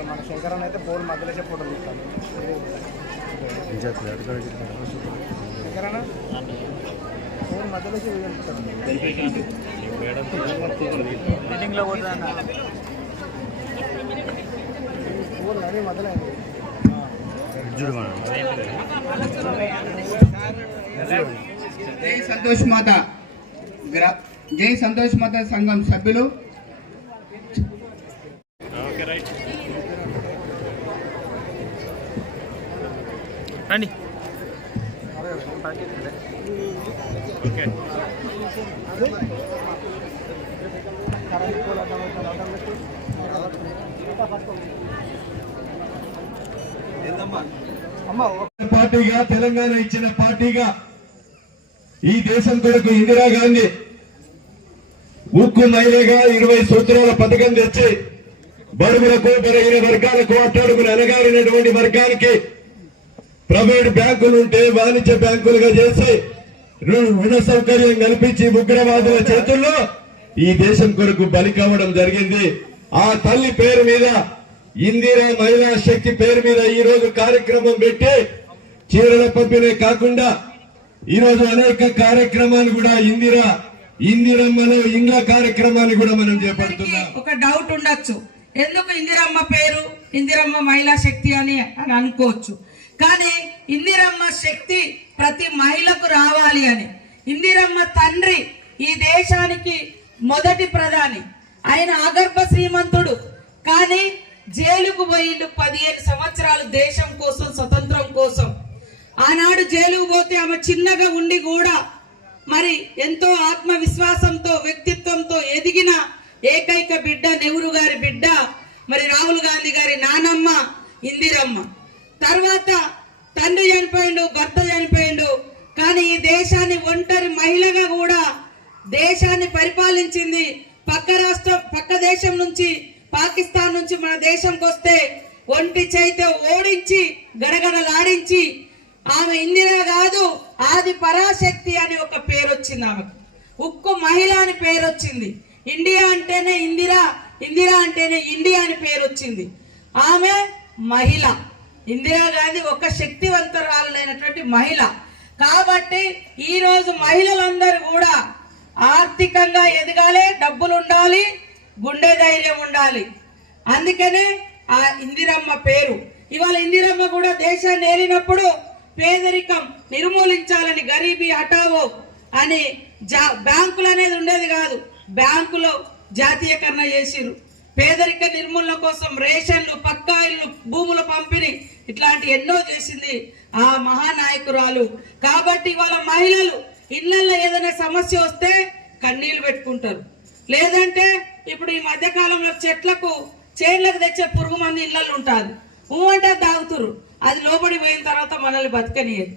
మన శంకరన్ అయితే పోల్ మధ్యలో తీస్తాను శంకరన్న ఫోన్ మధ్యలో మీటింగ్లో పోతుందన్న ఫోన్ అదే మధ్యలో అయింది. జై సంతోష్ మాత. గ్రా- జై సంతోష్ మాత సంఘం సభ్యులు. రండి. పార్టీగా తెలంగాణ ఇచ్చిన పార్టీగా ఈ దేశం కొరకు ఇందిరాగాంధీ ఉక్కు మైలేగా ఇరవై సూత్రాల పథకం తెచ్చి బడుగులకు బలహీన వర్గాలకు అట్టడుగులు అనగారినటువంటి వర్గానికి ప్రైవేట్ బ్యాంకులు ఉంటే వాణిజ్య బ్యాంకులుగా చేసి రుణ సౌకర్యం కల్పించి ఉగ్రవాదుల చేతుల్లో ఈ దేశం కొరకు బలి కావడం జరిగింది. ఆ తల్లి పేరు మీద ఇందిరా మహిళా శక్తి పేరు మీద ఈ రోజు కార్యక్రమం పెట్టి చీరల పంపిణీ కాకుండా ఈ రోజు అనేక కార్యక్రమాలు కూడా ఇందిరా ఇందిరమ్మలో ఇండ్ల కార్యక్రమాన్ని కూడా మనం చేపడుతున్నాం. ఒక డౌట్ ఉండొచ్చు. ఎందుకు ఇందిరమ్మ పేరు ఇందిరమ్మ మహిళా శక్తి అని అని అనుకోవచ్చు. కానీ ఇందిరమ్మ శక్తి ప్రతి మహిళకు రావాలి అని. ఇందిరమ్మ తండ్రి ఈ దేశానికి మొదటి ప్రధాని. ఆయన అగర్భ శ్రీమంతుడు. కానీ జైలుకు పోయిండు పదిహేను సంవత్సరాలు దేశం కోసం స్వతంత్రం కోసం. ఆనాడు జైలుకు పోతే ఆమె చిన్నగా ఉండి కూడా మరి ఎంతో ఆత్మవిశ్వాసంతో వ్యక్తిత్వంతో ఎదిగిన ఏకైక బిడ్డ నెహ్రూ గారి బిడ్డ మరి రాహుల్ గాంధీ గారి నానమ్మ ఇందిరమ్మ. తర్వాత తండ్రి చనిపోయిండు భర్త చనిపోయిండు కానీ ఈ దేశాన్ని ఒంటరి మహిళగా కూడా దేశాన్ని పరిపాలించింది పక్క రాష్ట్రం పక్క దేశం నుంచి పాకిస్తాన్ నుంచి మన దేశంకి వస్తే ఒంటి చేయితో ఓడించి గడగడలాడించి ఆమె ఇందిరా కాదు ఆది పరాశక్తి అని ఒక పేరు వచ్చింది ఆమెకు. ఉక్కు మహిళ అని పేరు వచ్చింది ఇండియా అంటేనే ఇందిరా ఇందిరా అంటేనే ఇండియా అని పేరు వచ్చింది ఆమె మహిళ. ఇందిరా గాంధీ ఒక శక్తివంతరాలైనటువంటి మహిళ. కాబట్టి ఈరోజు మహిళలందరూ కూడా ఆర్థికంగా ఎదగాలి డబ్బులు ఉండాలి గుండె ధైర్యం ఉండాలి. అందుకనే ఆ ఇందిరమ్మ పేరు. ఇవాళ ఇందిరమ్మ కూడా దేశాన్ని ఏలినప్పుడు పేదరికం నిర్మూలించాలని గరీబీ హఠావో అని జా బ్యాంకులు అనేది ఉండేది కాదు. బ్యాంకులో జాతీయకరణ చేసిరు పేదరిక నిర్మూలన కోసం రేషన్లు పక్కా ఇళ్ళు భూముల పంపిణీ ఇట్లాంటి ఎన్నో చేసింది ఆ మహానాయకురాలు. కాబట్టి వాళ్ళ మహిళలు ఇళ్ళలో ఏదైనా సమస్య వస్తే కన్నీళ్ళు పెట్టుకుంటారు. లేదంటే ఇప్పుడు ఈ మధ్యకాలంలో చెట్లకు చేన్లకు తెచ్చే పురుగు మంది ఇళ్ళలో ఉంటుంది. ఊ అంటే తాగుతురు అది లోబడి పోయిన తర్వాత మనల్ని బతకనియదు.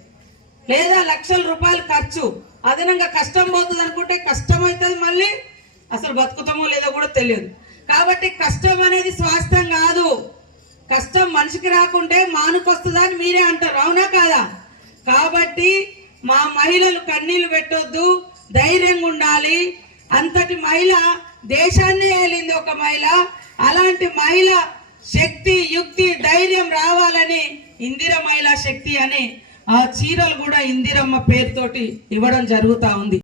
లేదా లక్షల రూపాయలు ఖర్చు. అదనంగా కష్టం పోతుంది అనుకుంటే కష్టం అవుతుంది మళ్ళీ అసలు బతుకుతామో లేదో కూడా తెలియదు. కాబట్టి కష్టం అనేది స్వాస్థ్యం కాదు. కష్టం మనిషికి రాకుంటే మానుకొస్తుందా అని మీరే అంటారు. అవునా కాదా? కాబట్టి మా మహిళలు కన్నీళ్ళు పెట్టొద్దు. ధైర్యంగా ఉండాలి. అంతటి మహిళ దేశాన్ని ఏలింది ఒక మహిళ. అలాంటి మహిళ శక్తి యుక్తి ధైర్యం రావాలని ఇందిర మహిళా శక్తి అని ఆ చీరలు కూడా ఇందిరమ్మ పేరుతోటి ఇవ్వడం జరుగుతా ఉంది.